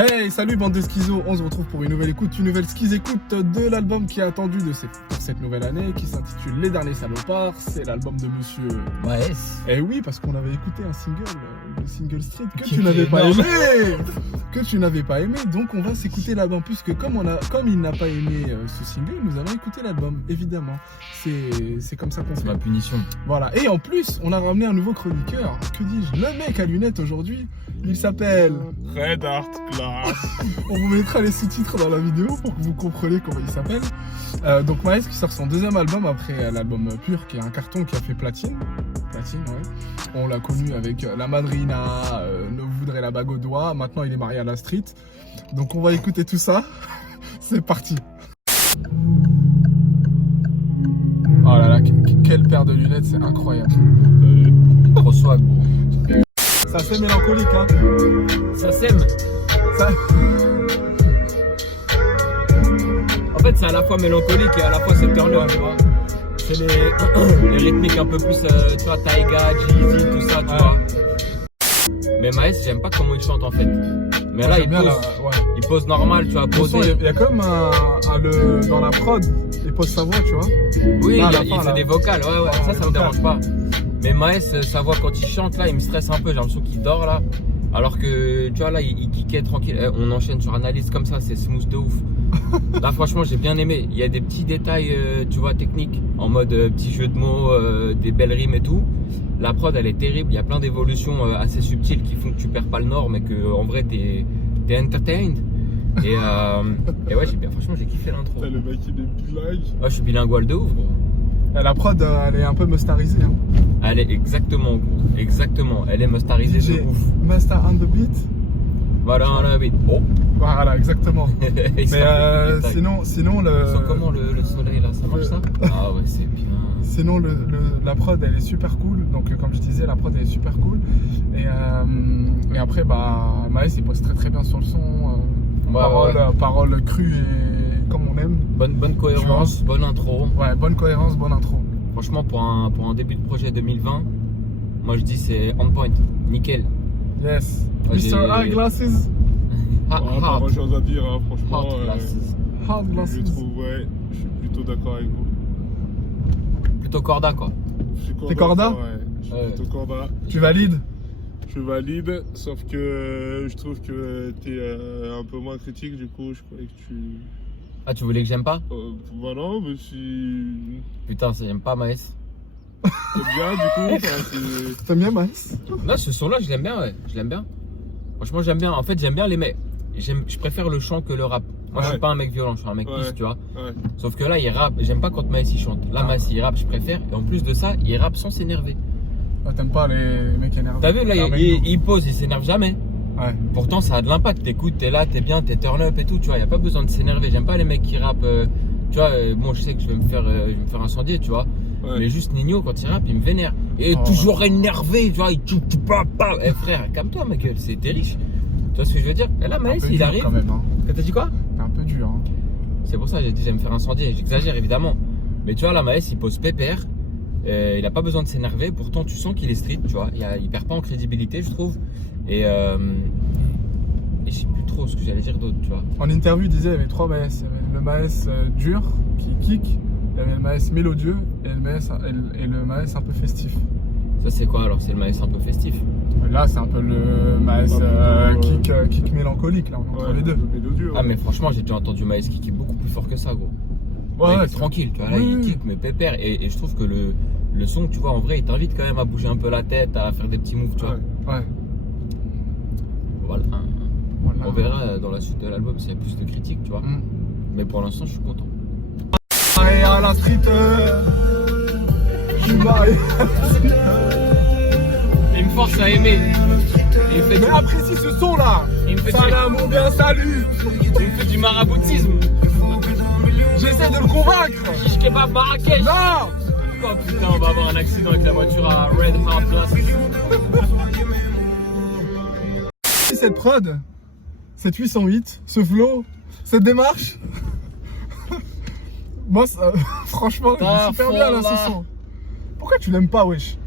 Hey, salut bande de schizos, on se retrouve pour une nouvelle écoute, une nouvelle skiz écoute de l'album qui est attendu pour cette nouvelle année, qui s'intitule Les Derniers Salopards. C'est l'album de monsieur Maes. Eh oui, parce qu'on avait écouté un single, le single Street, que tu n'avais pas aimé. Que tu n'avais pas aimé, donc on va s'écouter l'album, puisque comme il n'a pas aimé ce single, nous allons écouter l'album, évidemment. C'est comme ça qu'on fait. C'est ma punition. Voilà, et en plus, on a ramené un nouveau chroniqueur, que dis-je, le mec à lunettes aujourd'hui, il s'appelle Red Art Class. On vous mettra les sous-titres dans la vidéo pour que vous compreniez comment il s'appelle. Donc Maes qui sort son deuxième album après l'album Pur, qui est un carton qui a fait platine. Platine, ouais. On l'a connu avec La Madrina, Ne voudrait la bague au doigt. Maintenant il est marié à la street. Donc on va écouter tout ça. C'est parti. Oh là là, quelle paire de lunettes, c'est incroyable. Trop swag, gros. Ça c'est mélancolique, hein. Ça sème. Ça... En fait, c'est à la fois mélancolique et à la fois c'est turn-up, tu vois. C'est les rythmiques un peu plus, tu vois, Taiga, Jeezy, tout ça, tu vois. Mais Maes, j'aime pas comment il chante en fait. Mais là, il pose normal, tu vois, posé. Il y a comme dans la prod, il pose sa voix, tu vois. Oui, là, il fait des vocales, ouais, ça me dérange pas. Mais Maes, sa voix quand il chante là, il me stresse un peu, j'ai l'impression qu'il dort là. Alors que tu vois là, il kickait tranquille. On enchaîne sur analyse comme ça, c'est smooth de ouf. Là franchement j'ai bien aimé. Il y a des petits détails, tu vois, techniques, en mode petit jeu de mots, des belles rimes et tout. La prod elle est terrible, il y a plein d'évolutions assez subtiles qui font que tu perds pas le nord, mais que en vrai t'es entertained. Et ouais, franchement j'ai kiffé l'intro. Le mec il est bilingue. Ouais, je suis bilingual de ouf, gros. La prod elle est un peu mustarisée, hein. Elle est exactement, gros. Exactement, elle est mustarisée de ouf. Master on the beat. Voilà, le beat. Oh. Voilà, exactement. Mais sinon le. Ils sont comment le soleil là, ça marche ça? Ah ouais, c'est bien. Sinon la prod elle est super cool. Donc comme je disais, la prod elle est super cool. Et après bah Maes il pose très très bien sur le son. Paroles crues et comme on aime. Bonne cohérence, bonne intro. Ouais, bonne cohérence, bonne intro. Franchement pour un début de projet 2020, moi je dis c'est on point, nickel. Yes. Mr. Eyeglasses. Pas grand chose à dire, hein, franchement. Hard glasses. Je trouve, ouais, je suis plutôt d'accord avec vous. Plutôt corda quoi. T'es corda? Ouais, je suis plutôt corda. Tu valides? Je valide, sauf que je trouve que t'es un peu moins critique, du coup je croyais que tu... Ah, tu voulais que j'aime pas? Bah non, mais si... Putain, j'aime pas Maes. T'aimes bien du coup T'aimes bien Maes? Non, ce son là je l'aime bien, ouais, je l'aime bien. Franchement j'aime bien, en fait j'aime bien les mecs. Je préfère le chant que le rap. Moi je suis pas un mec violent, je suis un mec peace, tu vois. Ouais. Sauf que là il rappe, j'aime pas quand Maes il chante. Là Maes il rappe, je préfère. Et en plus de ça, il rappe sans s'énerver. Ah, t'aimes pas les mecs énervés? T'as vu là, il pose, il s'énerve jamais. Ouais. Pourtant ça a de l'impact, t'écoutes, t'es là, t'es bien, t'es turn up et tout, tu vois, y a pas besoin de s'énerver. J'aime pas les mecs qui rappent, tu vois, bon je sais que je vais me faire incendier, tu vois. Ouais. Mais juste Nino quand il rappe, il me vénère. Et toujours énervé, tu vois, Eh frère, calme-toi ma gueule, c'est riche. Tu vois ce que je veux dire? Et là Maes il arrive. Quand même, hein. T'as dit quoi? T'es un peu dur, hein. C'est pour ça que j'ai dit j'aime me faire incendier, j'exagère évidemment. Mais tu vois là Maes il pose pépère. Il a pas besoin de s'énerver, pourtant tu sens qu'il est street, tu vois, il perd pas en crédibilité je trouve. Et je sais plus trop ce que j'allais dire d'autre, tu vois. En interview il disait il y avait trois Maes, il y avait le Maes dur qui kick, il y avait le Maes mélodieux et le Maes un peu festif. Ça c'est quoi alors? C'est le Maes un peu festif? Là c'est un peu le Maes kick mélancolique là, entre les deux. Mélodieux, Ah mais franchement j'ai déjà entendu Maes kick beaucoup plus fort que ça gros. Ouais, tranquille, tu vois, là il kick mais pépère et je trouve que le son, tu vois, en vrai il t'invite quand même à bouger un peu la tête, à faire des petits moves, tu vois. Ouais. Voilà. On verra dans la suite de l'album s'il y a plus de critiques, tu vois. Mais pour l'instant je suis content. Et à la street, il me force à aimer. Mais apprécie ce son là. Salam ou bien salut. Il me fait du maraboutisme. J'essaie de le convaincre. Shish kebab Marrakech. Non. Oh putain, on va avoir un accident avec la voiture à Red Art Class. Cette prod, cette 808, ce flow, cette démarche. Moi, franchement, je suis super bien là ce son. Pourquoi tu l'aimes pas, wesh?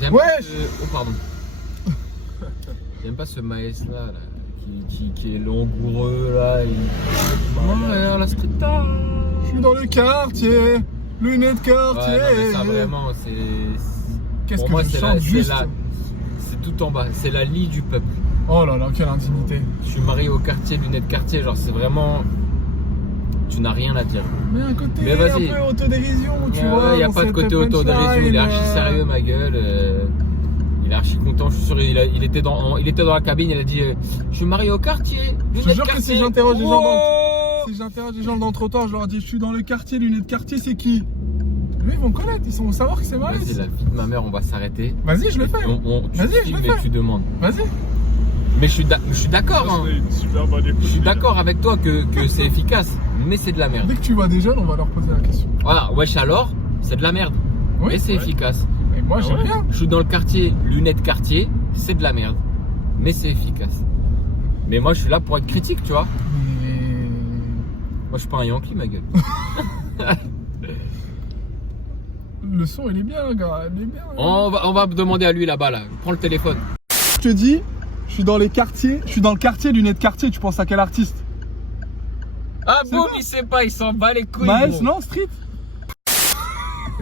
Wesh. Oh pardon. J'aime pas ce Maes là qui est langoureux là. Ouais, la street art. Je suis dans le quartier, lunettes quartier. Ouais, non, mais ça vraiment, c'est. Qu'est-ce pour que moi, je c'est chante juste. C'est tout en bas, c'est la lie du peuple. Oh là là, quelle intimité. Je suis marié au quartier, lunettes quartier, genre c'est vraiment. Tu n'as rien à dire. Mais un côté Mais un vas-y. peu autodérision, tu vois. Il n'y a dans pas de cette côté autodérision, il est archi punchline, sérieux, ma gueule. Il est archi content, je suis sûr, il était dans la cabine, il a dit je suis marié au quartier. Je te jure que si j'interroge les gens Oh Si j'interroge les gens dans le trottoir, je leur dis je suis dans le quartier, lunettes quartier, c'est qui? Eux, ils vont connaître, ils vont savoir que c'est Vas-y, Maës. la vie de ma mère, on va s'arrêter. Vas-y, je le fais. Tu Vas-y, je filmes le et fais. tu demandes. Vas-y. Mais je suis d'accord, Ça hein. serait une super bonne écoute. Je suis d'accord avec toi que c'est efficace, mais c'est de la merde. Dès que tu vois des jeunes, on va leur poser la question. Voilà, wesh alors, c'est de la merde. Oui, mais c'est ouais. efficace. Et moi, j'aime ouais. bien. Je suis dans le quartier, lunettes quartier, c'est de la merde. Mais c'est efficace. Mais moi, je suis là pour être critique, tu vois. Mais... Moi, je suis pas un Yankee, ma gueule. Le son, il est bien, gars. Il est bien. On va demander à lui là-bas, là. Prends le téléphone. Je te dis, je suis dans les quartiers. Je suis dans le quartier, lunettes quartier. Tu penses à quel artiste? Ah C'est boum, bon. il sait pas, il s'en bat les couilles. Maës, gros. non, Street.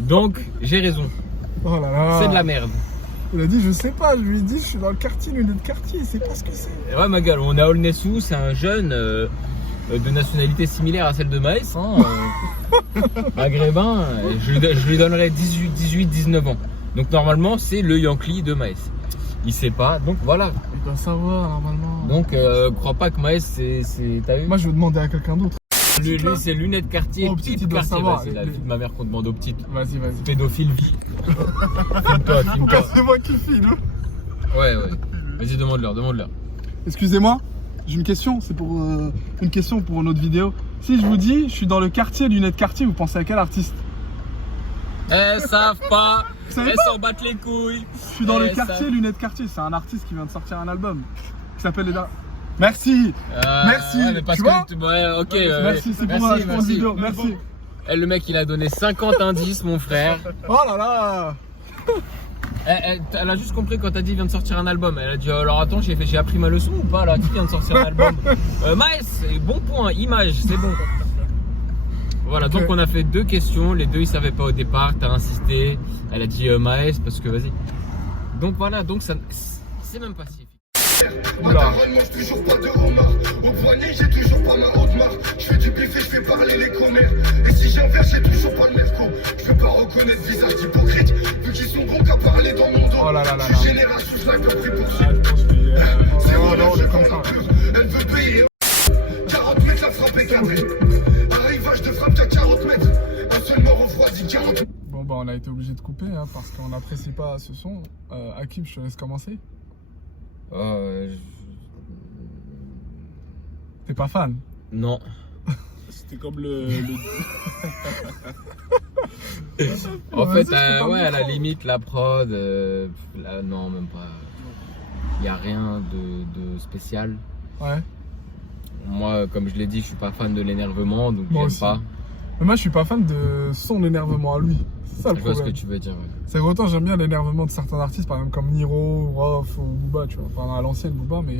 Donc, j'ai raison. Oh là là. C'est de la merde. Il a dit, je sais pas. Je lui ai dit, je suis dans le quartier, lunettes quartier. Il sait pas ce que c'est. Et ouais, ma gueule, on a Olnessou, c'est un jeune de nationalité similaire à celle de Maës. Hein, maghrébin, je lui donnerai 18-19 ans. Donc, normalement, c'est le Yankee de Maës. Il sait pas, donc voilà. Il doit savoir, normalement. Donc, crois pas que Maës, c'est. T'as vu? Moi, je vais demander à quelqu'un d'autre. Lui, c'est lunettes quartier, Oh, petite, petite il doit quartier. savoir. Vas-y, la vie de ma mère qu'on demande aux petites. Vas-y, vas-y. Pédophile vie. Filme-toi, filme-toi. C'est moi qui file. Ouais. Vas-y, demande-leur. Excusez-moi, j'ai une question. C'est pour une question pour notre vidéo. Si je vous dis, je suis dans le quartier, lunettes quartier, vous pensez à quel artiste? Elles savent pas. Vous savez Elles pas? s'en battent les couilles. Je suis dans le Eh, quartier, ça- lunettes quartier. C'est un artiste qui vient de sortir un album qui s'appelle Les Dar- Merci. Merci, Ouais, mais parce tu que vois ouais, ok. Merci, c'est pour merci, la merci. vidéo. Merci. Eh, le mec, il a donné 50 indices, mon frère. Oh là là. Elle a juste compris quand t'as dit il vient de sortir un album. Elle a dit alors attends, j'ai appris ma leçon ou pas là? Qui vient de sortir un album? Maës, bon point, image, c'est bon. Voilà, Ok. donc on a fait 2 questions. Les 2 ils savaient pas au départ. T'as insisté. Elle a dit Maës parce que vas-y. Donc voilà, donc ça c'est même pas si efficace. Oula. Mange toujours pas de homard. Au poignet, j'ai toujours pas ma haute marque. Je fais du bif et je fais parler les commères. Et si j'ai un verre, j'ai toujours pas le merco. Je peux pas reconnaître visage d'hypocrite. Vu qu'ils sont bons qu'à parler dans mon dos. Oh là là là Je là. suis général sous sniper pris pour Ah, je pense que. C'est Oh mon non, on est comme ça. Elle veut payer. 40 mètres, la frappe est cadrée. Arrivage de frappe qu'à 40 mètres. Un seul mort refroidi, 40. Bon bah on a été obligé de couper hein, parce qu'on n'apprécie pas ce son. Hakim, je te laisse commencer. T'es pas fan? Non. C'était comme le. En Vas-y, fait, je te parle ouais, à la micro. limite, la prod, là, non, même pas. Il y a rien de spécial. Ouais. Moi, comme je l'ai dit, je suis pas fan de l'énervement, donc Moi j'aime aussi. pas. Mais moi je suis pas fan de son énervement à lui. C'est ça le Je vois ce que problème. tu veux dire. Ouais. C'est autant j'aime bien l'énervement de certains artistes, par exemple comme Niro, Rof ou Booba, tu vois. Enfin à l'ancienne Booba, mais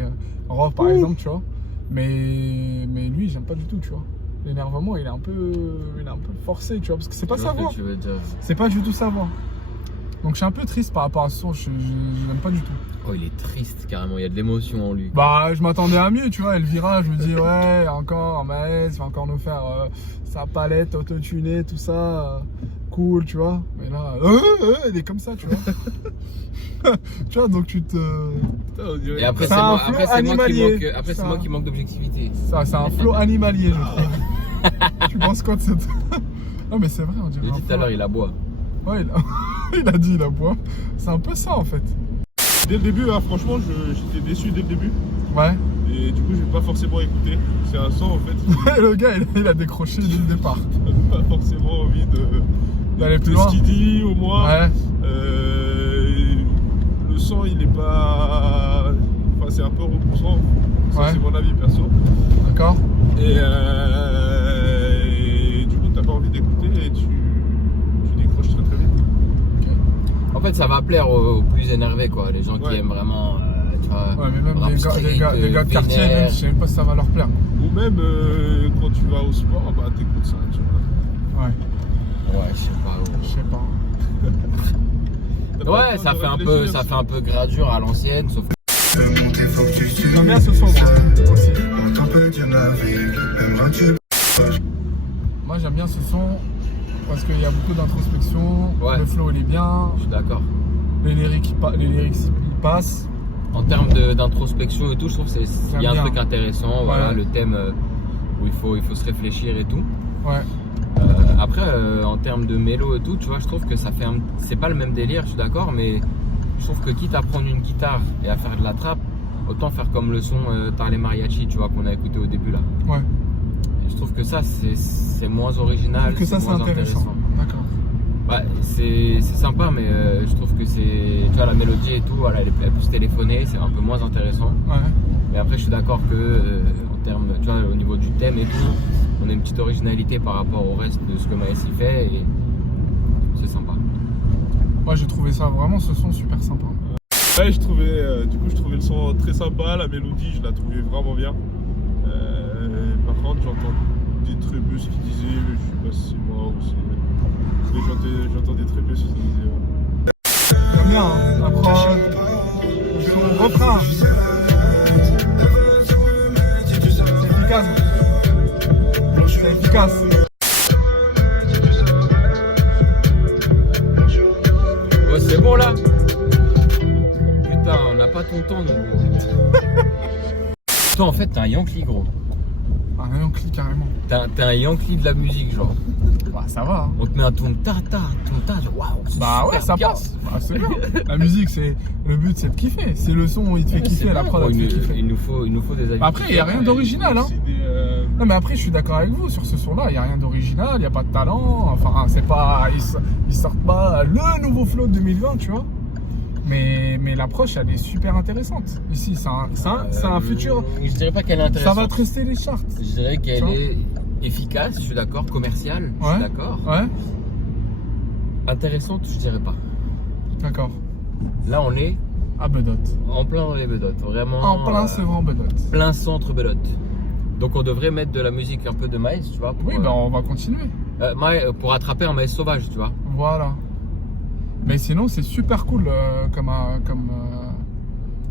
Rof par exemple, tu vois. Mais lui j'aime pas du tout, tu vois. L'énervement il est un peu forcé, tu vois, parce que c'est pas Je sa vois ce voix. que tu veux dire. C'est pas du tout sa voix. Donc je suis un peu triste par rapport à ce son, je l'aime pas du tout. Oh, il est triste carrément, il y a de l'émotion en lui. Bah je m'attendais à mieux, tu vois, Elvira, je me dis ouais, encore Maës, va encore nous faire sa palette autotunée, tout ça, cool, tu vois. Mais là, il est comme ça, tu vois. Tu vois, donc tu te... Putain, on dirait- Et après, C'est c'est un moi, flow après, c'est moi qui animalier. manque, après, c'est Ça. moi qui manque d'objectivité. Ça, c'est un flow animalier, je trouve. Tu penses quoi de cette... Non mais c'est vrai, on Je dirait l'ai un dit tout à flow. l'heure, il aboie. Ouais, il a dit, il aboie. C'est un peu ça en fait. Dès le début, hein, franchement, j'étais déçu dès le début. Ouais. Et du coup, j'ai pas forcément écouté. C'est un son en fait. Le gars, il a décroché dès le départ. Pas forcément envie D'aller plus de loin. ce qu'il dit au moins. Ouais. Le son, il est pas. Enfin, c'est un peu repoussant. Ça, Ouais. c'est mon avis perso. D'accord. Et du coup, t'as pas envie d'écouter et tu décroches très très vite. En fait, ça va plaire aux plus énervés, quoi. Les gens qui Ouais. aiment vraiment, tu vois. Ouais, mais même Rap les street, gars de quartier, vénère. même, je sais même pas si ça va leur plaire. Ou même quand tu vas au sport, bah t'écoutes ça, tu vois. Ouais, Ouais, je sais pas. je sais pas. T'as pas Ouais, le temps ça de fait réfléchir, un peu gradure à l'ancienne, sauf que J'aime bien ce son, moi, aussi. Moi, j'aime bien ce son parce qu'il y a beaucoup d'introspection, Ouais. le flow, il est bien, je suis d'accord. les lyrics, ils passent. En termes d'introspection et tout, je trouve qu'il y a J'aime un truc bien. intéressant, voilà, Ouais. le thème où il faut se réfléchir et tout. Ouais, Après, en termes de mélo et tout, tu vois, je trouve que ça fait c'est pas le même délire, je suis d'accord, mais je trouve que quitte à prendre une guitare et à faire de la trappe, autant faire comme le son Tarles Mariachi, tu vois, qu'on a écouté au début là. ouais. Et je trouve que ça, c'est moins original, Je trouve que ça, c'est moins intéressant. D'accord. Ouais, c'est sympa, mais je trouve que c'est, tu vois, la mélodie et tout, voilà, elle est plus téléphonée, c'est un peu moins intéressant. Ouais. Mais après, je suis d'accord que, en termes, tu vois, au niveau du thème et tout, on a une petite originalité par rapport au reste de ce que Maes y fait et c'est sympa. Moi, j'ai trouvé ça vraiment, ce son super sympa. Ouais, je trouvais le son très sympa, la mélodie, je la trouvais vraiment bien. Par contre, j'entends des trébus qui disaient, je sais pas si c'est moi ou si. Mais j'entends des trébus qui disaient. J'aime bien, hein, la prod, le son, refrain. C'est efficace. C'est efficace. Ouais, c'est bon là? Putain, on n'a pas ton temps, nous. Toi, en fait, t'es un Yankee, gros. Ah, on clique carrément. T'es un Yankee de la musique, genre. Bah, ça va. Hein. On te met un ton-ta, waouh. c'est Bah ouais, super ça bien. passe. Bah, c'est bien. La musique, le but, c'est de kiffer. C'est le son, il te fait kiffer, C'est la bien, prod, gros, elle te fait kiffer. il nous faut des avis. Bah, après, il n'y a rien d'original, hein. C'est des, Non, mais après, je suis d'accord avec vous sur ce son-là. Il n'y a rien d'original, il n'y a pas de talent. Enfin, c'est pas. Ils sortent pas le nouveau flow de 2020, tu vois. Mais l'approche, elle est super intéressante. Ici, c'est un futur. Je dirais pas qu'elle est Ça intéressante. va te rester les charts. Je dirais qu'elle Ça. est efficace, je suis d'accord, commerciale, je Ouais. suis d'accord. Ouais, Intéressante, je dirais pas. d'accord. Là, on est À Bedot. en plein dans les bedottes, vraiment. En plein, c'est vraiment Bedot. Plein centre bedotte. Donc on devrait mettre de la musique un peu de Maes, tu vois. Pour, Oui, bah, on va continuer. pour attraper un Maes sauvage, tu vois. Voilà. Mais sinon, c'est super cool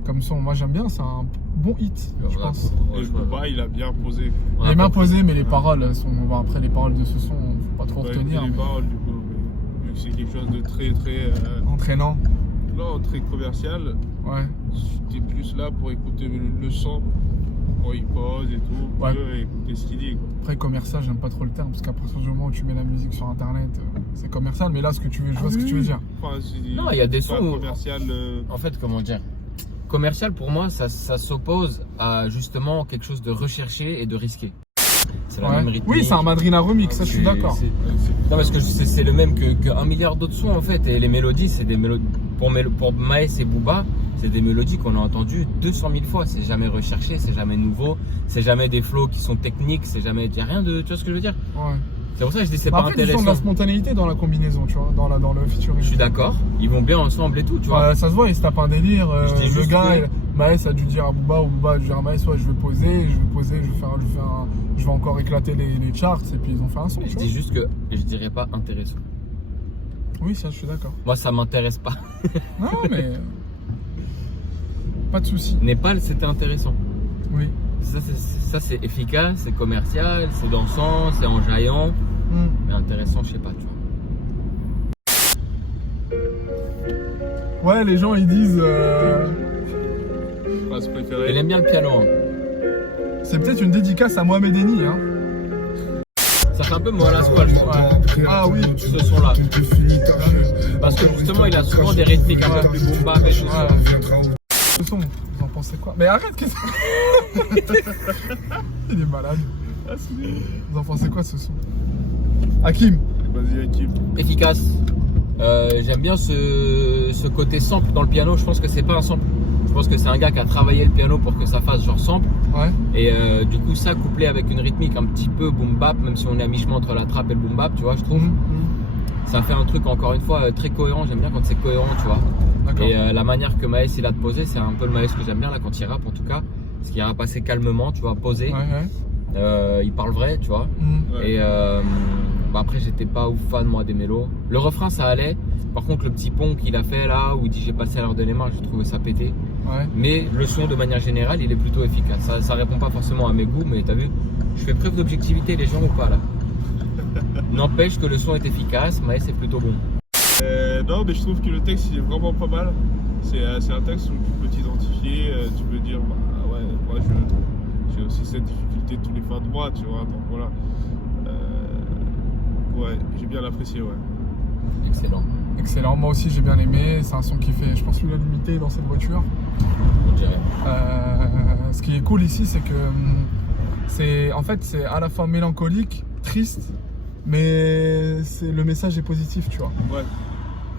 comme son. Moi, j'aime bien. C'est un bon hit, je pense. Et Booba, il a bien posé. On a Les pas- mains posées, mais les paroles sont. Bon, après, les paroles de ce son, faut pas trop Ouais, retenir. les mais paroles, du coup, vu que c'est quelque chose de très Entraînant. non, très commercial, Ouais. t'es plus là pour écouter le son quand il pose et tout, Ouais. que écouter ce qu'il dit, quoi. Après, commercial, j'aime pas trop le terme, parce qu'à partir du moment où tu mets la musique sur internet, c'est commercial. Mais là, je vois ce que tu veux dire. Enfin, Non, il y a des pas sons où- commercial. En fait, comment dire, commercial pour moi, ça s'oppose à justement quelque chose de recherché et de risqué. C'est la Ouais. même rythmique. Oui, c'est un Madrina remix, ça, je suis C'est- d'accord. Non, parce que c'est le même que 1 milliard d'autres sons en fait. Et les mélodies, c'est des mélodies. Pour Maes et Booba, c'est des mélodies qu'on a entendues 200 000 fois. C'est jamais recherché, c'est jamais nouveau, c'est jamais des flows qui sont techniques, c'est jamais. Y a rien de. Tu vois ce que je veux dire? Ouais. C'est pour ça que je dis c'est Bah, pas après, tu sens de la intéressant. spontanéité dans la combinaison, tu vois, dans le featuring. Je suis d'accord, ils vont bien ensemble et tout, tu vois. Ça se voit, il se tape un délire. Je dis Le juste gars, que- Maes a dû dire à Booba, ou Booba a dû dire à Maes, ouais, je vais poser, je vais encore éclater les charts, et puis ils ont fait un son. Je tu vois. dis juste que je dirais pas intéressant. Oui, ça, je suis d'accord. Moi, ça m'intéresse pas. Non, mais. Pas de soucis. Népal, c'était intéressant. Oui. Ça, c'est efficace, c'est commercial, c'est dansant, c'est enjaillant. Hmm. Mais intéressant, je sais pas, tu vois. Ouais, les gens, ils disent. Phrase Elle préférée. aime bien le piano. Hein. C'est peut-être une dédicace à Mohamed Eni, hein. Ça fait un peu moi la squale, je crois. Ouais. Ah oui. Ce son-là. Parce que justement, il a souvent des rythmiques un peu plus boom bap et tout ça. Ce son, vous en pensez quoi? Mais arrête, qu'est-ce Il est malade. Vous en pensez quoi de ce son? Hakim. Vas-y, Hakim. Efficace. J'aime bien ce côté sample dans le piano. Je pense que c'est pas un sample. Je pense que c'est un gars qui a travaillé le piano pour que ça fasse genre sample. Ouais. Et du coup, ça couplé avec une rythmique un petit peu boom bap, même si on est à mi-chemin entre la trappe et le boom bap, tu vois, je trouve. Mhm. Ça fait un truc, encore une fois, très cohérent. J'aime bien quand c'est cohérent, tu vois. D'accord. Et la manière que Maes il a de poser, c'est un peu le Maes que j'aime bien là quand il rappe en tout cas. Parce qu'il rappe assez calmement, tu vois, posé. Ouais. Il parle vrai, tu vois. Ouais. Et après, j'étais pas ouf fan moi des mélos. Le refrain ça allait. Par contre, le petit pont qu'il a fait là, où il dit j'ai passé à l'heure de les mains, j'ai trouvé ça pété. Ouais. Mais le son de manière générale, il est plutôt efficace. Ça répond pas forcément à mes goûts, mais t'as vu, je fais preuve d'objectivité, les gens ou pas là. N'empêche que le son est efficace, Maes c'est plutôt bon. Non, mais je trouve que le texte il est vraiment pas mal. C'est un texte où tu peux t'identifier, tu peux dire bah ouais, moi j'ai aussi cette difficulté tous les fins de mois, tu vois. Donc voilà. Ouais, j'ai bien apprécié, ouais. Excellent, Excellent, moi aussi j'ai bien aimé. C'est un son qui fait, je pense, l'unanimité dans cette voiture. on dirait. Ce qui est cool ici, c'est que en fait, c'est à la fois mélancolique, triste, mais le message est positif, tu vois. Ouais.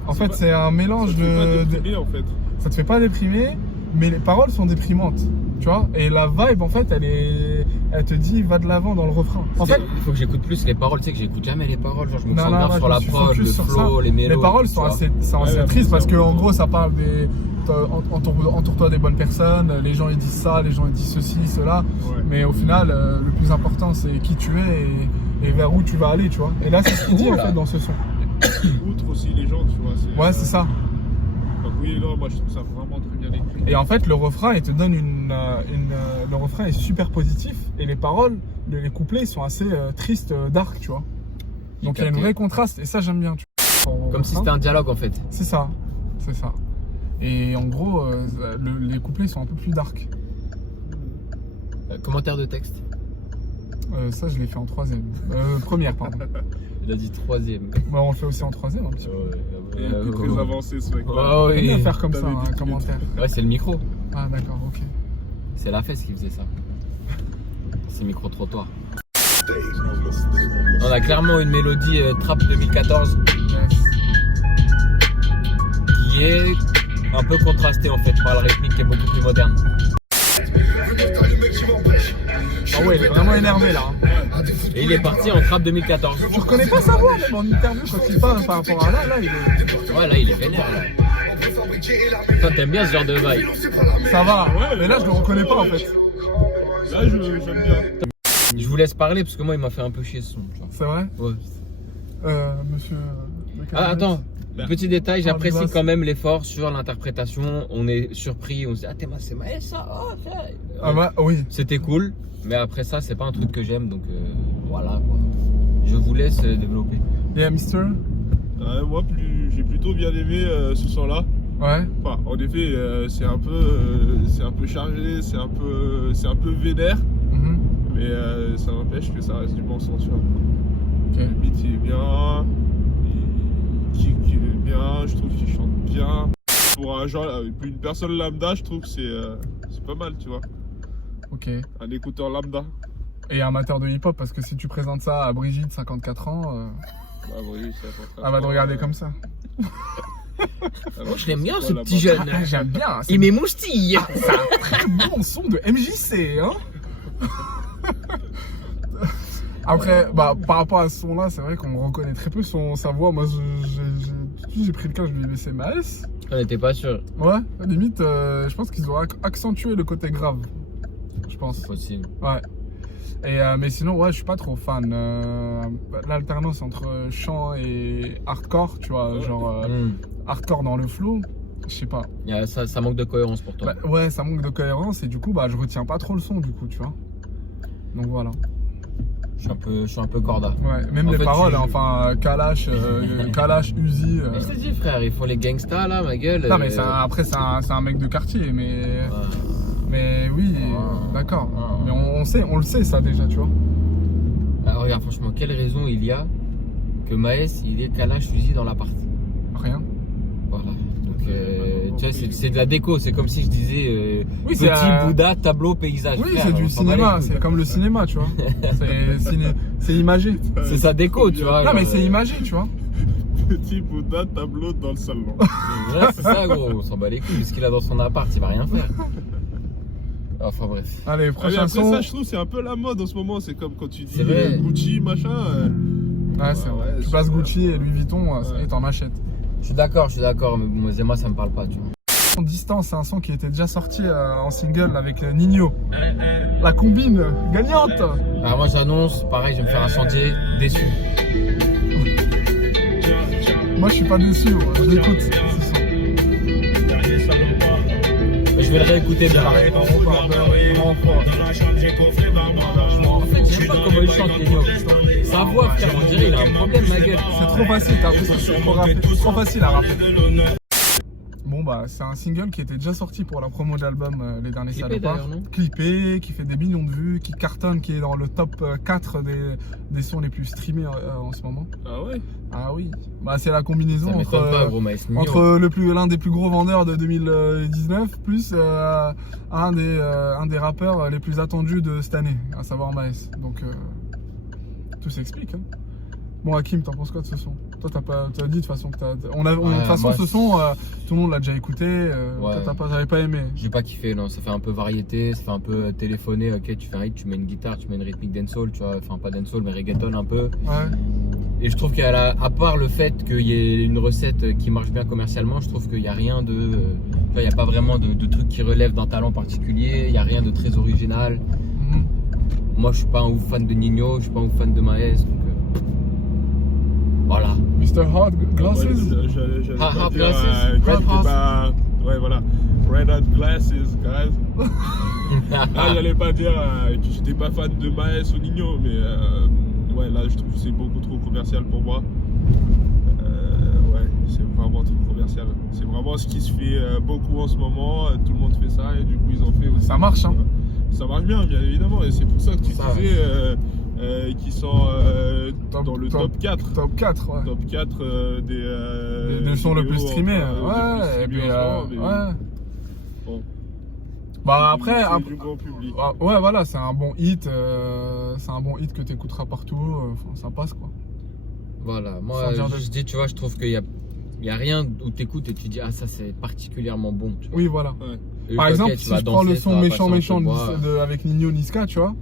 En fait, c'est un mélange Ça te fait pas de. déprimer, en fait. Ça te fait pas déprimer, mais les paroles sont déprimantes, tu vois. Et la vibe, en fait, elle te dit va de l'avant dans le refrain. En fait, Il faut que j'écoute plus les paroles, tu sais que j'écoute jamais les paroles, genre je me Non, concentre non, bien non, sur je la me suis prod, le focus sur flow, les mélos. les paroles tu sont vois. assez Ouais, tristes parce que c'est en gros, ça parle des. Entoure-toi des bonnes personnes, les gens ils disent ça, les gens ils disent ceci, cela. Ouais. Mais au final, le plus important c'est qui tu es et vers où tu vas aller, tu vois. Et là, c'est ce qu'il dit en fait dans ce son. Outre aussi les gens, tu vois. Ouais, c'est ça. Donc oui, non, moi je trouve ça vraiment très bien écrit. Et en fait, le refrain, il te donne le refrain est super positif et les paroles, les couplets, ils sont assez tristes, dark, tu vois. Donc il y a un vrai contraste et ça j'aime bien. Tu vois. Comme si c'était un dialogue en fait. C'est ça, c'est ça. Et en gros, les couplets sont un peu plus dark. Commentaire de texte. Ça, je l'ai fait en troisième. Première, pardon. Il a dit troisième. Bah, on le fait aussi en troisième un petit peu. Il est très avancé ce mec. Ah J'aime bien oui. faire comme ça, T'avais dit un tout. commentaire. Ouais, c'est le micro. Ah d'accord, ok. C'est la fesse qui faisait ça. C'est micro-trottoir. On a clairement une mélodie Trap 2014 Yes. qui est un peu contrastée en fait par la rythmique qui est beaucoup plus moderne. Ah ouais, il est vraiment énervé là. Et il est parti en Trap 2014. Tu reconnais pas sa voix même en interview quand il parle par rapport à là, il est... Ouais, là il est vénère là. Toi t'aimes bien ce genre de vibe. Ça va, Ouais, mais là je le reconnais pas en fait. Là, j'aime bien. Je vous laisse parler parce que moi il m'a fait un peu chier ce son. Tu C'est vrai vois. Ouais. Monsieur... Ah attends, petit détail, j'apprécie Bivas. quand même l'effort sur l'interprétation. On est surpris, on se dit ah t'es c'est Maes ça, oh, tiens. Ah bah oui. C'était cool, mais après ça c'est pas un truc que j'aime donc voilà quoi. Je vous laisse développer. Yeah, Mister. Moi, j'ai plutôt bien aimé ce son-là. Ouais. Enfin, en effet, c'est un peu chargé, c'est un peu vénère, Mhm. mais ça n'empêche que ça reste du bon son, tu vois. Ok. Le beat il est bien, il kick bien, je trouve qu'il chante bien. Pour un genre, une personne lambda, je trouve que c'est pas mal, tu vois. Ok. Un écouteur lambda. Et amateur de hip-hop, parce que si tu présentes ça à Brigitte, 54 ans, Bah oui, ça elle va te regarder comme ça. Moi je l'aime bien ce petit jeune. Ah, j'aime bien. Il m'émoustille. C'est un très bon son de MJC, hein. Après, bah, par rapport à ce son-là, c'est vrai qu'on reconnaît très peu sa voix. Moi, j'ai pris le cas, je lui ai laissé Maes. On n'était pas sûr. Ouais, limite, je pense qu'ils ont accentué le côté grave. Je pense. Possible. Ouais. Et, mais sinon, ouais, je suis pas trop fan. L'alternance entre chant et hardcore, tu vois, genre hardcore dans le flow, je sais pas. Ça manque de cohérence pour toi. Bah, ouais, ça manque de cohérence et du coup, bah, je retiens pas trop le son, du coup, tu vois. Donc voilà. Je suis un peu corda. Ouais, même En les fait, paroles, hein, enfin, Kalash, Uzi. Je te dis frère, il faut les gangsters là, ma gueule. Non, mais après, c'est un mec de quartier, mais. Ouais. Mais oui, d'accord. Mais on le sait ça déjà, tu vois. Alors, regarde, franchement, quelle raison il y a que Maes il ait Kalash Uzi dans la partie. Rien. Voilà. Donc, tu vois, c'est de la déco. C'est comme si je disais Oui, petit Bouddha, tableau, paysage. Oui, frère, c'est du on s'en bat les cinéma, couilles. c'est comme le cinéma, tu vois. C'est imagé. C'est sa déco, tu vois. Non, mais genre, c'est imagé, tu vois. Petit Bouddha tableau dans le salon. Ouais, c'est ça, gros. On s'en bat les couilles. Ce qu'il a dans son appart, il va rien faire. Enfin, bref. Allez, Ah, mais prochain après son. ça, je trouve c'est un peu la mode en ce moment. C'est comme quand tu dis C'est vrai. Gucci, machin. Ouais, c'est vrai. Ouais, Tu passes super. Gucci et Louis Vuitton, ça Ouais. est en machette. Je suis d'accord, mais bon, Zema, ça me parle pas, tu vois. Distance, c'est un son qui était déjà sorti en single avec Nino. La combine gagnante. Alors moi j'annonce, pareil, je vais me faire incendier, déçu. Moi je suis pas déçu, moi. Je l'écoute. Mais je vais le réécouter bien. En fait, j'aime pas comment il chante, Nino. Sa voix, frère, on dirait il a un problème, ma gueule. C'est trop facile, t'as l'impression que c'est trop facile à rapper. Bon bah c'est un single qui était déjà sorti pour la promo de l'album Les Derniers Clippé, Salopards. d'ailleurs, non ? Clippé, qui fait des millions de vues, qui cartonne, qui est dans le top 4 des sons les plus streamés en ce moment. Ah ouais? Ah oui, bah c'est la combinaison Ça m'étonne pas, gros, Maes Nino. entre l'un des plus gros vendeurs de 2019 plus un des rappeurs les plus attendus de cette année, à savoir Maes. Donc tout s'explique. Hein. Bon Hakim, t'en penses quoi de ce son? Toi t'as dit de toute façon que de toute façon ce son tout le monde l'a déjà écouté. Toi t'avais pas aimé. J'ai pas kiffé, non, ça fait un peu variété, ça fait un peu téléphoné, ok, tu fais un hit, tu mets une guitare, tu mets une rythmique dancehall, tu vois, enfin pas dancehall mais reggaeton un peu. Ouais. Et je trouve qu'à part le fait qu'il y ait une recette qui marche bien commercialement, je trouve qu'il n'y a rien de. Il n'y a pas vraiment de truc qui relève d'un talent particulier, il n'y a rien de très original. Moi je suis pas un ouf fan de Nino, je suis pas un ouf fan de Maes, donc voilà. Mr. Hard Glasses. J'allais Hard pas dire, Glasses, que Red t'étais Hot. pas- ouais, voilà. Red Hot Glasses, guys. J'allais pas dire que j'étais pas fan de Maes ou Nino, mais ouais, là je trouve que c'est beaucoup trop commercial pour moi. Ouais, c'est vraiment trop commercial. C'est vraiment ce qui se fait beaucoup en ce moment. Tout le monde fait ça et du coup ils en fait aussi. Ça marche, hein. Ça marche bien évidemment, et c'est pour ça que tu disais qu'ils sont dans le top 4. Top 4, ouais. Top 4 des sons le plus streamés. Ouais, et puis ouais. Bon. Bah après, C'est du grand public. ouais voilà, c'est un bon hit, que t'écouteras partout, ça passe quoi. Voilà, moi Sans dire de- je dis, tu vois, je trouve qu'il y a rien où t'écoutes et tu dis, ah ça c'est particulièrement bon, tu vois. Oui voilà. Ouais. Et Par ok, exemple, tu si vas je prends le danser, son ça va méchant passer un peu, avec Nino Niska, tu vois,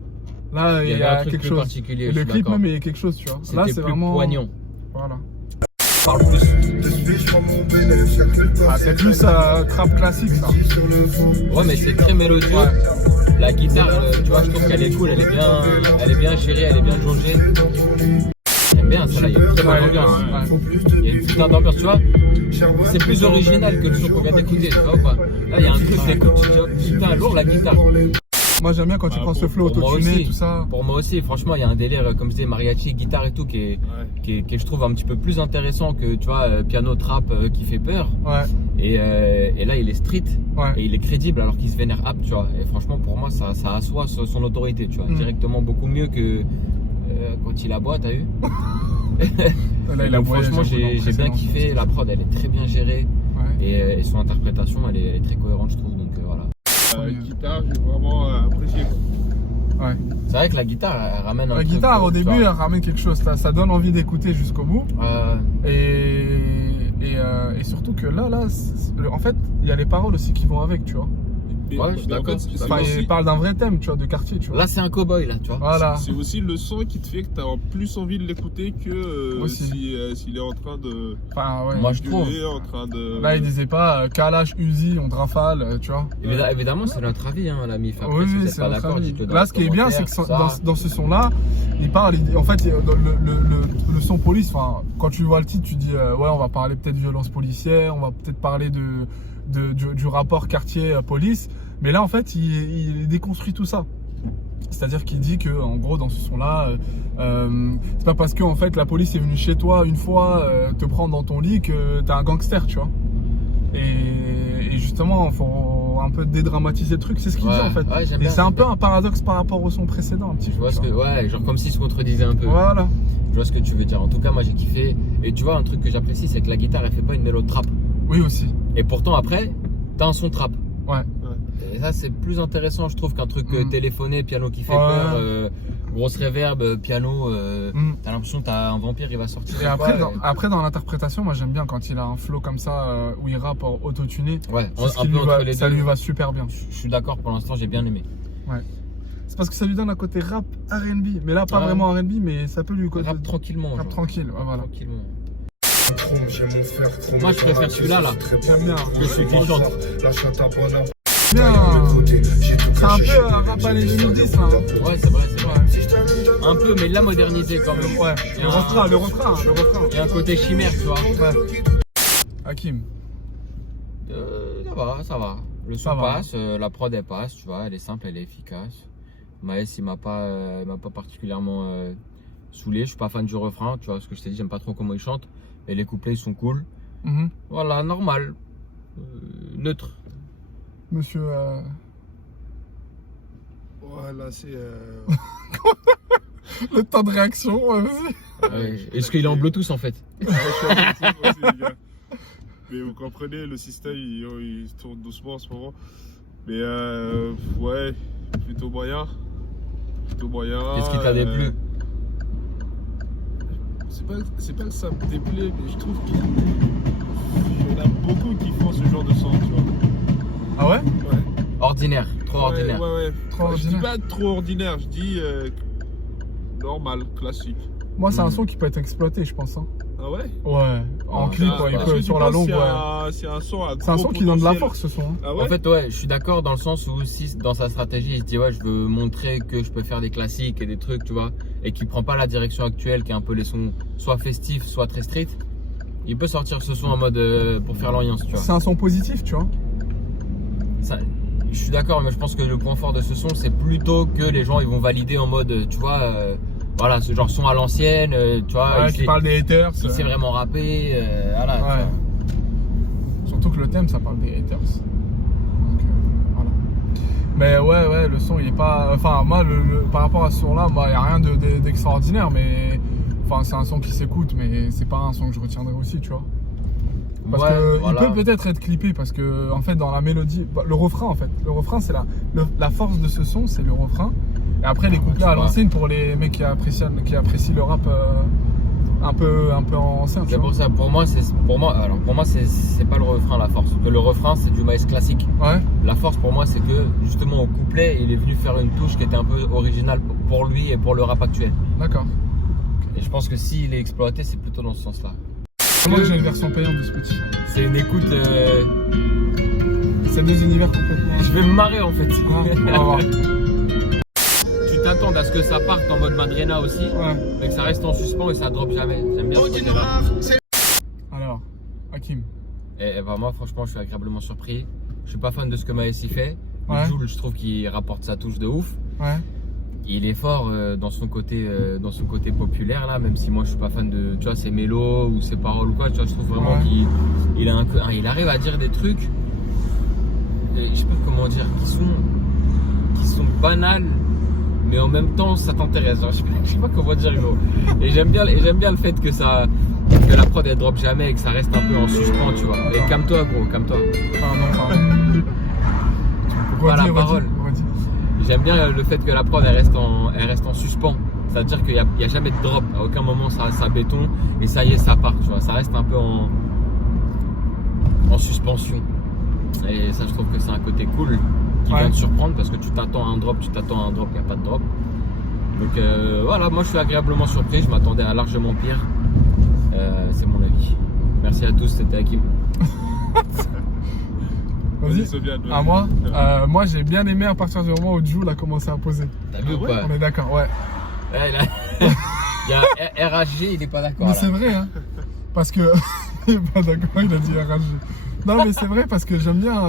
là il y a un truc quelque plus chose. particulier, Et je le suis clip d'accord. même il y a quelque chose, tu vois. Là C'était c'est plus vraiment poignant. Voilà. Parle plus. Ah, c'est plus trap classique ça. Ouais, mais c'est très mélodieux. La guitare, tu vois, je trouve qu'elle est cool, elle est bien gérée, elle est bien jaugée. J'aime bien ça là, il y a une très bonne ambiance. Il y a une putain d'ambiance, tu vois. C'est plus original que le son qu'on vient d'écouter, tu vois ou pas. Là, il y a un truc, t'écoutes, tu dis, oh, putain, lourd la guitare. Moi j'aime bien quand tu prends ce flow pour moi autotuné aussi. tout ça. Pour moi aussi, franchement, il y a un délire, comme je disais, mariachi, guitare et tout, qui est, je trouve, un petit peu plus intéressant que, tu vois, piano trap qui fait peur. Ouais. Et là, il est street Ouais. et il est crédible alors qu'il se vénère up, tu vois. Et franchement, pour moi, ça assoit son autorité, tu vois. Directement beaucoup mieux que quand il aboie, t'as vu. Là, il a Donc, voyagé franchement, un peu dans le j'ai bien précédent. kiffé. La prod, elle est très bien gérée. Ouais. Et son interprétation, elle est très cohérente, je trouve. Donc voilà. Guitare, j'ai vraiment apprécié. Ouais. C'est vrai que la guitare, elle ramène un La truc, guitare au tu début vois. elle ramène quelque chose, ça donne envie d'écouter jusqu'au bout. Et surtout que là en fait il y a les paroles aussi qui vont avec, tu vois. Ouais, je suis d'accord. Enfin, il parle d'un vrai thème, tu vois, de quartier, tu vois. Là, c'est un cow-boy, là, tu vois. Voilà. C'est aussi le son qui te fait que t'as plus envie de l'écouter que s'il est en train de. Enfin, ouais. Moi, je trouve. en train de. Là, il disait pas Kalash, Uzi, on te rafale, tu vois. Évidemment, c'est notre avis, hein, la MIF. Après, Oui, si vous c'est n'êtes pas notre d'accord, avis. dites-le dans Là, les ce qui est bien, c'est que commentaires, dans ce son-là, il parle, en fait, dans le son police, enfin, quand tu vois le titre, tu dis, ouais, on va parler peut-être violence policière, on va peut-être parler du rapport quartier-police. Mais là, en fait, il déconstruit tout ça. C'est-à-dire qu'il dit que, en gros, dans ce son-là, c'est pas parce que en fait la police est venue chez toi une fois te prendre dans ton lit que t'es un gangster, tu vois. Et justement, il faut un peu dédramatiser le truc, c'est ce qu'il dit en fait. Ouais, et c'est un peu un paradoxe par rapport au son précédent, un petit peu. Je vois ce que, ouais, genre comme s'il se contredisait un peu. Voilà. Je vois ce que tu veux dire. En tout cas, moi j'ai kiffé. Et tu vois, un truc que j'apprécie, c'est que la guitare, elle fait pas une mélodie trap. Oui, aussi. Et pourtant, après, t'as un son trap. Ouais. Et ça, c'est plus intéressant, je trouve, qu'un truc téléphoné, piano qui fait peur, grosse reverb, piano. T'as l'impression que t'as un vampire, il va sortir. Et après, dans l'interprétation, moi j'aime bien quand il a un flow comme ça où il rappe autotuné. Ouais, Ça lui va super bien. Je suis d'accord, pour l'instant, j'ai bien aimé. Ouais. C'est parce que ça lui donne un côté rap R&B. Mais là, pas vraiment R&B, mais ça peut lui. Rap tranquillement. Rap genre. tranquille, ouais, voilà. Tranquillement. en chrome, j'ai mon frère chrome. Moi, je préfère celui-là, là. J'aime bien. Que celui qui chante. La chatte à bonheur. Bien. C'est un peu rap années 2010 là. Ouais, c'est vrai, c'est vrai. Un peu, mais il l'a modernisé quand même. Ouais, le refrain. Il y a un côté chimère, tu vois. Ouais. Hakim. Ça va. Le Ça son va. passe, la prod elle passe, tu vois, elle est simple, elle est efficace. Maes il m'a pas particulièrement saoulé, je suis pas fan du refrain, tu vois, ce que je t'ai dit, j'aime pas trop comment il chante, mais les couplets ils sont cool. Mhm. Voilà, normal, neutre. Monsieur. Voilà, c'est. Le temps de réaction, ouais, vas-y. Est-ce qu'il est en Bluetooth en fait? Ouais, je suis en Bluetooth aussi, les gars. Mais vous comprenez, le système il tourne doucement en ce moment. Mais ouais, plutôt moyen. Qu'est-ce qui t'a déplu? C'est pas que ça me déplaît, mais je trouve qu'il y en a beaucoup qui font ce genre de son, tu vois. Ah ouais? Ouais. Ordinaire, trop ordinaire. Ouais. Trop Je dis ordinaire. pas trop ordinaire, je dis normal, classique. Moi, c'est un son qui peut être exploité, je pense. Hein. Ah ouais? Ouais, en clip, ça, ouais, il parce peut que sur tu la penses longue, c'est ouais. C'est un son à C'est un gros son qui donne de la potentiel. force, ce son. Hein. Ah ouais? En fait, ouais, je suis d'accord dans le sens où aussi dans sa stratégie, il se dit ouais, je veux montrer que je peux faire des classiques et des trucs, tu vois, et qu'il prend pas la direction actuelle qui est un peu les sons soit festifs, soit très street. Il peut sortir ce son en mode pour faire l'ambiance, tu vois. C'est un son positif, tu vois. Ça, je suis d'accord, mais je pense que le point fort de ce son, c'est plutôt que les gens ils vont valider en mode, tu vois, voilà, ce genre son à l'ancienne, tu vois, Ouais, qui parle des haters. il sait vraiment rapper, voilà. tu Ouais. vois. Surtout que le thème, ça parle des haters. Donc, voilà. Mais ouais, le son, il est pas. Enfin, moi, par rapport à ce son-là, il n'y a rien d'extraordinaire, mais. Enfin, c'est un son qui s'écoute, mais c'est pas un son que je retiendrai aussi, tu vois. Parce Ouais, que voilà. il peut peut-être être clippé, parce que, en fait, dans la mélodie. Le refrain, en fait. Le refrain, c'est la force de ce son, c'est le refrain. Et après, les couplets à l'ancienne pour les mecs qui apprécient le rap un peu ancien. tu C'est vois. pour ça, pour moi, c'est pas le refrain la force. Le refrain, c'est du Maes classique. Ouais, La force pour moi, c'est que justement au couplet, il est venu faire une touche qui était un peu originale pour lui et pour le rap actuel. d'accord. Et je pense que s'il est exploité, c'est plutôt dans ce sens-là. Moi, j'ai une version payante de Spotify. C'est une écoute. C'est deux univers complètement. Je vais me marrer en fait. Ouais, on va voir. Tu t'attends à ce que ça parte en mode Madrena aussi, Ouais. mais que ça reste en suspens et ça drop jamais. J'aime bien ce côté-là. Alors, Hakim. Et bah, moi, franchement, je suis agréablement surpris. Je suis pas fan de ce que Maes y fait. Ouais. Jules, je trouve qu'il rapporte sa touche de ouf. Ouais. Il est fort dans son côté populaire là, même si moi je suis pas fan de, tu vois, ses mélos ou ses paroles ou quoi. Tu vois, je trouve vraiment Ouais. qu'il arrive à dire des trucs, je sais pas comment dire, qui sont banals, mais en même temps ça t'intéresse. Genre, je sais pas comment dire gros. Et j'aime bien le fait que la prod elle drop jamais et que ça reste un peu en suspens, tu vois. Et calme-toi gros, calme-toi. Pardon. Pas la parole. Redis. J'aime bien le fait que la prod elle reste en suspens. C'est-à-dire qu'il n'y a jamais de drop. À aucun moment ça béton et ça y est, ça part. Tu vois. Ça reste un peu en suspension. Et ça, je trouve que c'est un côté cool qui vient te surprendre parce que tu t'attends à un drop, il n'y a pas de drop. Donc voilà, moi je suis agréablement surpris. Je m'attendais à largement pire. C'est mon avis. Merci à tous, c'était Hakim. Vas-y. Sofiane, vas-y. À moi moi, j'ai bien aimé à partir du moment où Jules a commencé à poser. T'as vu ou ouais pas? On est d'accord, ouais. Ouais, il y a RHG, il est pas d'accord. Mais là. c'est vrai, hein. Parce que. Il est pas d'accord, il a dit RHG. Non, mais c'est vrai parce que j'aime bien.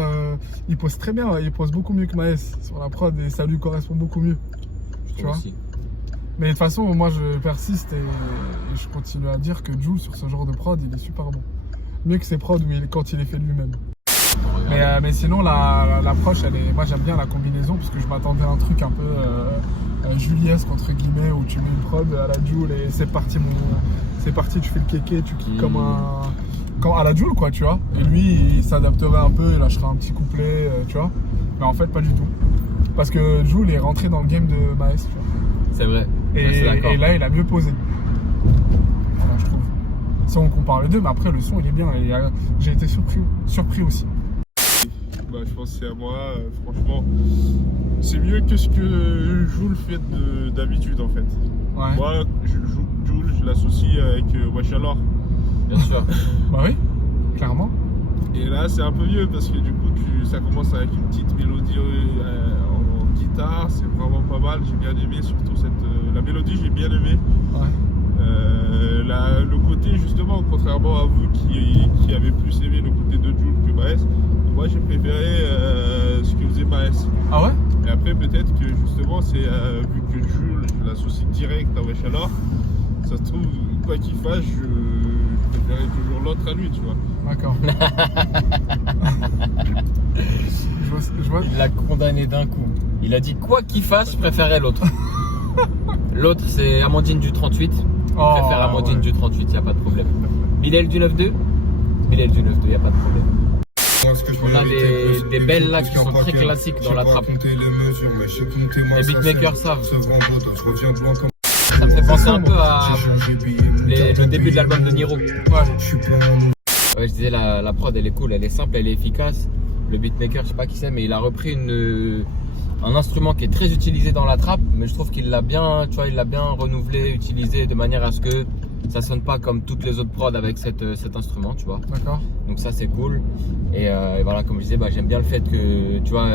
Il pose très bien, il pose beaucoup mieux que Maes sur la prod et ça lui correspond beaucoup mieux. Je tu trouve vois. aussi. Mais de toute façon, moi je persiste et je continue à dire que Jules sur ce genre de prod, il est super bon. Mieux que ses prods quand il est fait lui-même. Mais sinon, l'approche, moi j'aime bien la combinaison parce que je m'attendais à un truc un peu Juliesque entre guillemets où tu mets une prod à la Jules et c'est parti, tu fais le kéké, tu kicks comme à la Jules quoi, tu vois. Et lui, il s'adapterait un peu, il lâcherait un petit couplet, tu vois. Mais en fait, pas du tout. Parce que Jules est rentré dans le game de Maes, tu vois. C'est vrai. Ouais, c'est d'accord. Et là, il a mieux posé. Voilà, je trouve. Si on compare les deux, mais après, le son, il est bien. J'ai été surpris aussi. Bah, je pense que c'est à moi. Franchement, c'est mieux que ce que Jules fait d'habitude en fait. Ouais. Moi, Jules, je l'associe avec Wesh alors. Bien sûr. Bah oui, clairement. Et là, c'est un peu mieux parce que du coup, ça commence avec une petite mélodie en guitare. C'est vraiment pas mal. J'ai bien aimé, surtout la mélodie, j'ai bien aimé. Ouais. Le côté, justement, contrairement à vous qui avez plus aimé le côté de Jul que Maes, moi j'ai préféré ce que faisait Maes. Ah ouais? Et après, peut-être que justement, c'est vu que Jul, je l'associe direct à Wesh Alors, ça se trouve, quoi qu'il fasse, je préférais toujours l'autre à lui, tu vois. D'accord. je vois. Il l'a condamné d'un coup. Il a dit quoi qu'il fasse, je préférais l'autre. L'autre, c'est Amandine du 38. Je préfère Amandine du 38, y a pas de problème. Bilal du 9-2. Bilal du 9-2, y a pas de problème. On a des belles là qui sont très classiques dans la trappe. Les beatmakers savent. Ça me fait penser un peu à le début de l'album de Niro. Ouais, je disais la prod elle est cool, elle est simple, elle est efficace. Le beatmaker, je sais pas qui c'est, mais il a repris un instrument qui est très utilisé dans la trappe, mais je trouve qu'il l'a bien, tu vois, il l'a bien renouvelé, utilisé de manière à ce que ça sonne pas comme toutes les autres prods avec cet instrument, tu vois. D'accord. Donc ça c'est cool. Et voilà, comme je disais, j'aime bien le fait que, tu vois,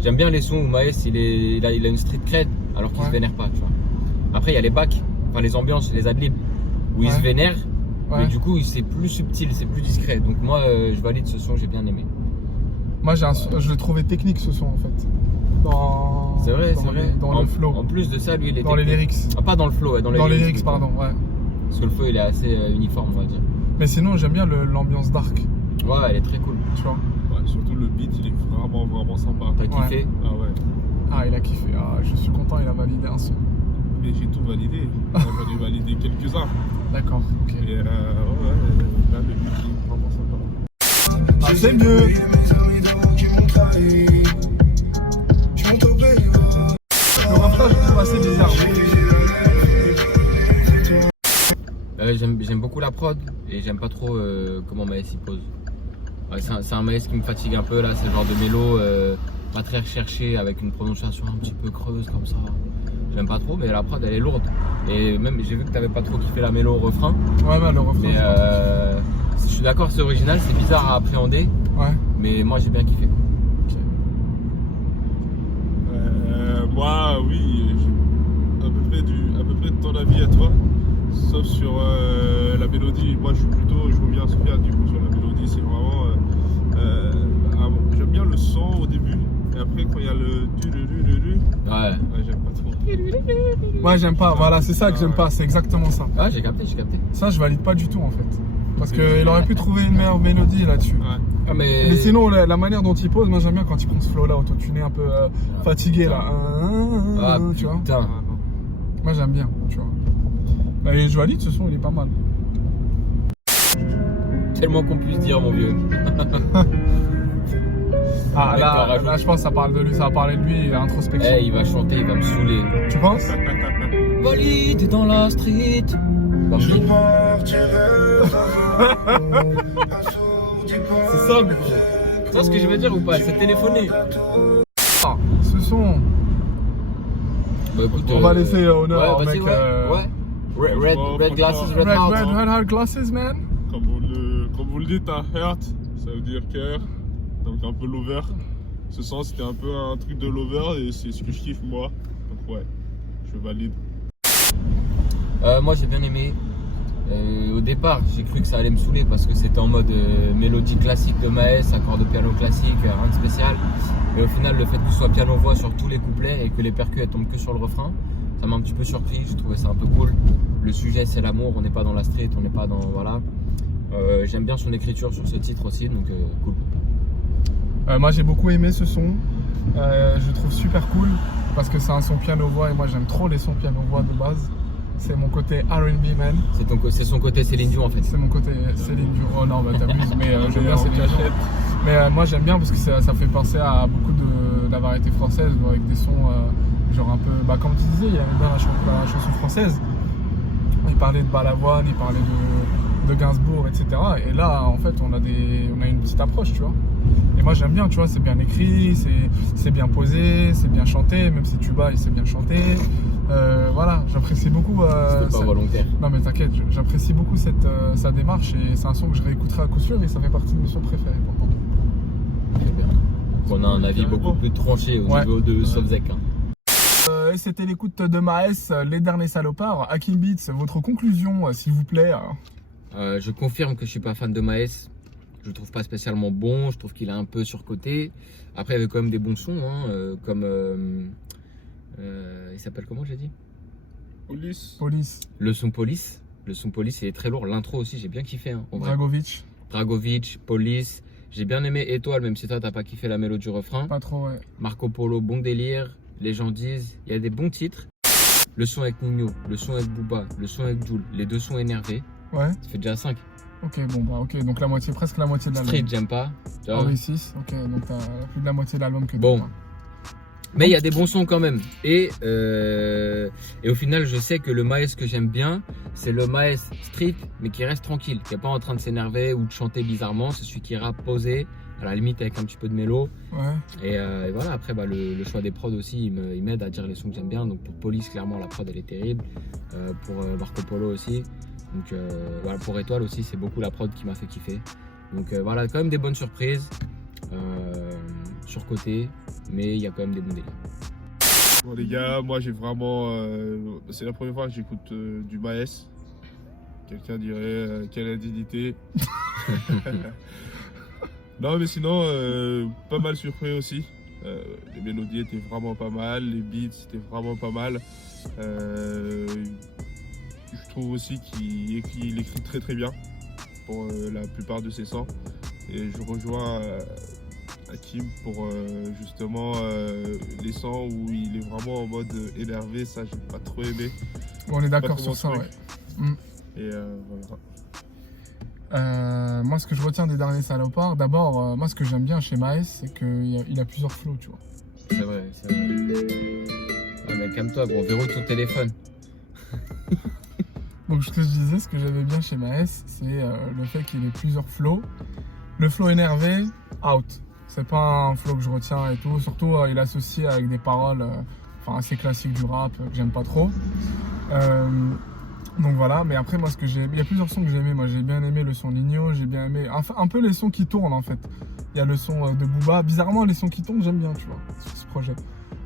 j'aime bien les sons où Maes il a une street cred alors qu'il se vénère pas, tu vois. Après il y a les backs, enfin les ambiances, les adlibs où il se vénère, mais du coup c'est plus subtil, c'est plus discret. Donc moi je valide ce son, j'ai bien aimé. Moi je l'ai trouvé technique ce son en fait. C'est vrai. Dans le flow. En plus de ça, lui il est dans les lyrics. Ah, pas dans le flow, ouais, dans les lyrics, pardon, ouais. Parce que le flow il est assez uniforme, on va dire. Mais sinon j'aime bien l'ambiance dark. Ouais, elle est très cool. Tu vois. Ouais, surtout le beat, il est vraiment sympa. T'as kiffé? Ah ouais. Ah, il a kiffé. Ah, je suis content, il a validé un son. Mais j'ai tout validé. J'en ai validé quelques-uns. D'accord, ok. Et ouais, là le beat il est vraiment sympa. Ah, c'est mieux. Le refrain, je le trouve assez bizarre. J'aime beaucoup la prod et j'aime pas trop comment Maes y pose. Ouais, c'est un Maes qui me fatigue un peu là, c'est le genre de mélo pas très recherché avec une prononciation un petit peu creuse comme ça. J'aime pas trop, mais la prod elle est lourde. Et même j'ai vu que t'avais pas trop kiffé la mélo au refrain. Ouais, bah le refrain. Mais je suis d'accord, c'est original, c'est bizarre à appréhender. Ouais. Mais moi j'ai bien kiffé. Ok. Moi, oui, j'ai à peu près de ton avis à toi. Sauf sur la mélodie, moi je reviens à Sophia du coup sur la mélodie, c'est vraiment j'aime bien le son au début et après quand il y a le Ouais, j'aime pas trop. Ouais, j'aime pas, voilà, c'est ça que j'aime pas, c'est exactement ça. Ah, j'ai capté. Ça, je valide pas du tout en fait. Parce qu'il aurait pu trouver une meilleure mélodie là-dessus. Ouais. Ah, Mais sinon, la manière dont il pose, moi j'aime bien quand il prend ce flow là, autotuné un peu fatigué là. Ah, tu vois. putain. Moi j'aime bien, tu vois. Bah, et je valide ce son, il est pas mal. Tellement qu'on puisse dire, mon vieux. Ah Et t'en là, rajoutes. je pense que ça parle de lui, ça va parler de lui, introspection. Eh, il va chanter, il va me saouler. Tu penses? Wally, t'es dans la street. Je C'est partirai ça, gros. Tu vois ce que je veux dire ou pas? C'est téléphoné. Ah, ce son. Bah écoute, On va laisser honneur au vas-y, mec. ouais. Red glasses, red heart. Red hard glasses, man. Comme vous le dites, un heart, ça veut dire cœur, donc un peu lover. Ce sens c'était un peu un truc de lover et c'est ce que je kiffe moi. Donc ouais, je valide. Moi j'ai bien aimé. Au départ, j'ai cru que ça allait me saouler parce que c'était en mode mélodie classique de Maes, accord de piano classique, rien de spécial. Mais au final, le fait que ce soit piano-voix sur tous les couplets et que les percus elles tombent que sur le refrain, ça m'a un petit peu surpris. Je trouvais ça un peu cool. Le sujet c'est l'amour, on n'est pas dans la street, on n'est pas dans. Voilà. J'aime bien son écriture sur ce titre aussi, donc cool. Moi j'ai beaucoup aimé ce son. Je le trouve super cool parce que c'est un son piano-voix et moi j'aime trop les sons piano-voix de base. C'est mon côté R&B man. C'est son côté Céline Dion en fait. C'est mon côté Céline Dion. Oh non, bah t'abuses, mais j'aime bien Céline Dion. Mais moi j'aime bien parce que ça fait penser à beaucoup de la variété française avec des sons genre un peu. Bah comme tu disais, il y avait bien la chanson française. Il parlait de Balavoine, il parlait de Gainsbourg, etc. Et là en fait on a une petite approche, tu vois. Et moi j'aime bien, tu vois, c'est bien écrit, c'est bien posé, c'est bien chanté, même si tu bats, c'est bien chanté. Voilà, j'apprécie beaucoup. C'était pas volontaire. Non mais t'inquiète, j'apprécie beaucoup sa démarche et c'est un son que je réécouterai à coup sûr et ça fait partie de mes sons préférés pour moi. Très bien. On a un avis beaucoup plus tranché au niveau de Sovzek. Hein. Et c'était l'écoute de Maes, Les Derniers Salopards. Hakim Beats, votre conclusion s'il vous plaît. Je confirme que je suis pas fan de Maes. Je le trouve pas spécialement bon. Je trouve qu'il est un peu surcoté. Après, il y avait quand même des bons sons, hein, comme il s'appelle comment j'ai dit? Police. Le son Police. Le son Police il est très lourd. L'intro aussi, j'ai bien kiffé. Hein, en vrai. Dragovic, Police. J'ai bien aimé Étoile, même si toi t'as pas kiffé la mélodie du refrain. pas trop, ouais. Marco Polo, bon délire. Les gens disent, il y a des bons titres. Le son avec Nino, le son avec Booba, le son avec Jul, les deux sons énervés. Ouais. Ça fait déjà 5. Ok, bon bah ok, donc la moitié, presque la moitié de l'album. Street, j'aime pas. Ah oui, 6, ok, donc t'as plus de la moitié de l'album que bon. toi. Mais il y a des bons sons quand même. Et au final, je sais que le Maes que j'aime bien, c'est le Maes street, mais qui reste tranquille, qui n'est pas en train de s'énerver ou de chanter bizarrement. C'est celui qui rappe posé, à la limite avec un petit peu de mélo. Ouais. Et voilà, après, bah, le choix des prods aussi, il m'aide à dire les sons que j'aime bien. Donc pour Police, clairement, la prod, elle est terrible. Pour Marco Polo aussi. Donc voilà, pour Étoile aussi, c'est beaucoup la prod qui m'a fait kiffer. Donc voilà, quand même des bonnes surprises. Surcoté, mais il y a quand même des bons délires. Bon les gars, moi j'ai vraiment... c'est la première fois que j'écoute du Maes. Quelqu'un dirait quelle indignité. Non mais sinon, pas mal surpris aussi. Les mélodies étaient vraiment pas mal, les beats étaient vraiment pas mal. Je trouve aussi qu'il écrit très très bien pour la plupart de ses sons. Et je rejoins Hakim pour justement les sons où il est vraiment en mode énervé, ça j'ai pas trop aimé. On est d'accord sur ça, ouais. Et voilà. Moi, ce que je retiens des Derniers Salopards, d'abord, moi, ce que j'aime bien chez Maes, c'est qu'il a plusieurs flows, tu vois. C'est vrai, c'est vrai. Ouais, mais calme-toi, gros, verrouille ton téléphone. Donc, ce que je disais, ce que j'aimais bien chez Maes, c'est le fait qu'il ait plusieurs flows. Le flow énervé, out. C'est pas un flow que je retiens et tout. Surtout, il est associé avec des paroles assez classiques du rap que j'aime pas trop. Donc voilà, mais après, moi, il y a plusieurs sons que j'ai aimé. Moi, j'ai bien aimé le son Nino, j'ai bien aimé un peu les sons qui tournent en fait. Il y a le son de Booba. Bizarrement, les sons qui tournent, j'aime bien, tu vois, sur ce projet.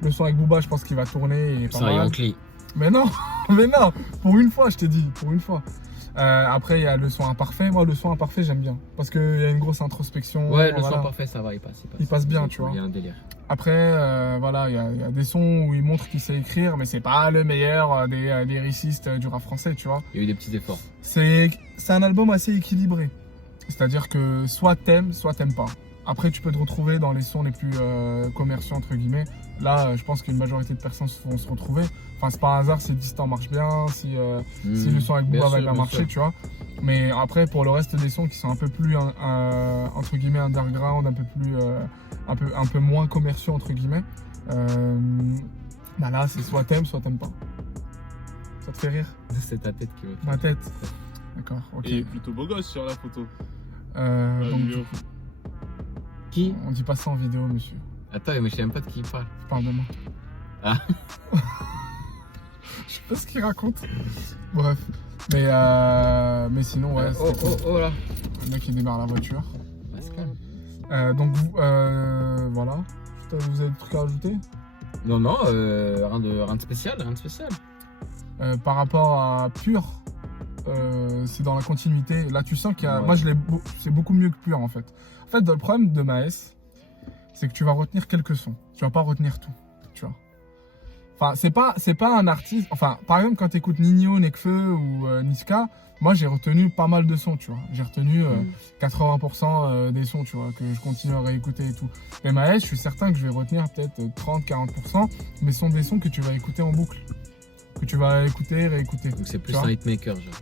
Le son avec Booba, je pense qu'il va tourner. Et c'est un Yankee. Mais non, mais non, pour une fois, je t'ai dit, pour une fois. Après, il y a le son imparfait. Moi, le son imparfait, j'aime bien. Parce qu'il y a une grosse introspection. Ouais, le son imparfait, ça va, il passe bien, tu vois. Il y a un délire. Après, voilà, il y a des sons où il montre qu'il sait écrire, mais c'est pas le meilleur des lyricistes du rap français, tu vois. Il y a eu des petits efforts. C'est un album assez équilibré. C'est-à-dire que soit t'aimes pas. Après, tu peux te retrouver dans les sons les plus commerciaux, entre guillemets. Là, je pense qu'une majorité de personnes vont se retrouver. Enfin, c'est pas un hasard si Distant marche bien, si le son avec Booba va bien marcher, tu vois. Mais après, pour le reste des sons qui sont un peu plus, entre guillemets, underground, un peu moins commerciaux, entre guillemets, bah là, c'est soit t'aimes pas. Ça te fait rire? C'est ta tête qui va te faire. Ma tête. D'accord, ok. Il est plutôt beau gosse sur la photo. Donc, qui? On dit pas ça en vidéo, monsieur. Attends, mais je sais même pas de qui il parle. Je parle de moi. Ah. Je sais pas ce qu'il raconte. Bref. Mais sinon, ouais. Oh là. Le mec il démarre la voiture. Pascal. Donc voilà. Vous avez des trucs à rajouter? Non, rien de spécial, Par rapport à Pur, c'est dans la continuité. Là, tu sens qu'il y a. Ouais. Moi, c'est beaucoup mieux que Pur en fait. En fait, le problème de Maes, c'est que tu vas retenir quelques sons. Tu vas pas retenir tout, tu vois. Enfin, c'est pas un artiste. Enfin, par exemple, quand tu écoutes Nino, Nekfeu ou Niska, moi j'ai retenu pas mal de sons, tu vois. J'ai retenu 80% des sons, tu vois, que je continue à réécouter et tout. Mais Maes, je suis certain que je vais retenir peut-être 30-40%, mais ce sont des sons que tu vas écouter en boucle. Que tu vas écouter, réécouter. Donc c'est plus un hitmaker, genre.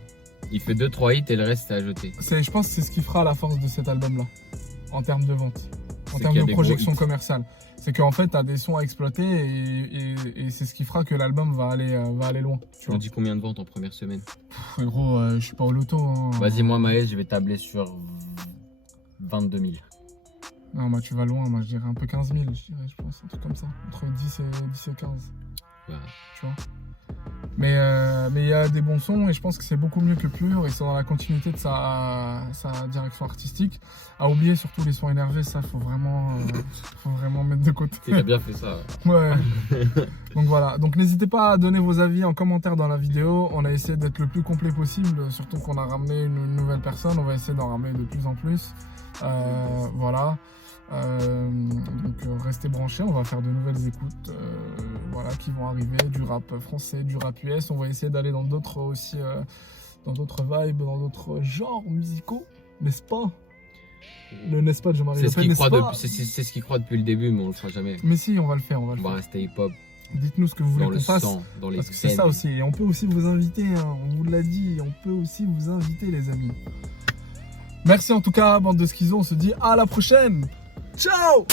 Il fait 2-3 hits et le reste c'est à jeter. Je pense que c'est ce qui fera la force de cet album-là, en termes de vente, en termes qu'il y a de des projection gros hits. commerciale. C'est qu'en fait, tu as des sons à exploiter et c'est ce qui fera que l'album va aller loin. Tu On vois. dit combien de ventes en première semaine? Gros, je suis pas au loto. Hein. Vas-y, moi Maes, je vais tabler sur 22 000. Non, moi tu vas loin, moi je dirais un peu 15 000, je pense, un truc comme ça. Entre 10 et 15, Ouais. tu vois. Mais il y a des bons sons et je pense que c'est beaucoup mieux que Pur et c'est dans la continuité de sa direction artistique. À oublier surtout les sons énervés, ça faut vraiment mettre de côté. Il a bien fait ça. Ouais. Donc voilà, donc n'hésitez pas à donner vos avis en commentaire dans la vidéo. On a essayé d'être le plus complet possible, surtout qu'on a ramené une nouvelle personne. On va essayer d'en ramener de plus en plus. Voilà. Donc restez branchés, on va faire de nouvelles écoutes voilà, qui vont arriver, du rap français, du rap US. On va essayer d'aller dans d'autres aussi, dans d'autres vibes, dans d'autres genres musicaux, n'est-ce pas? Le n'est-ce pas de Jean-Marie Le Pen, c'est ce qu'il croit depuis le début, mais on le fera jamais. Mais si, on va le faire, on va le On faire. va rester hip-hop. Dites-nous ce que vous voulez Dans qu'on le fasse. sang, dans les Parce que c'est veines. ça aussi. Et on peut aussi vous inviter, hein, on vous l'a dit, on peut aussi vous inviter les amis. Merci en tout cas, bande de schizos, on se dit à la prochaine. Ciao!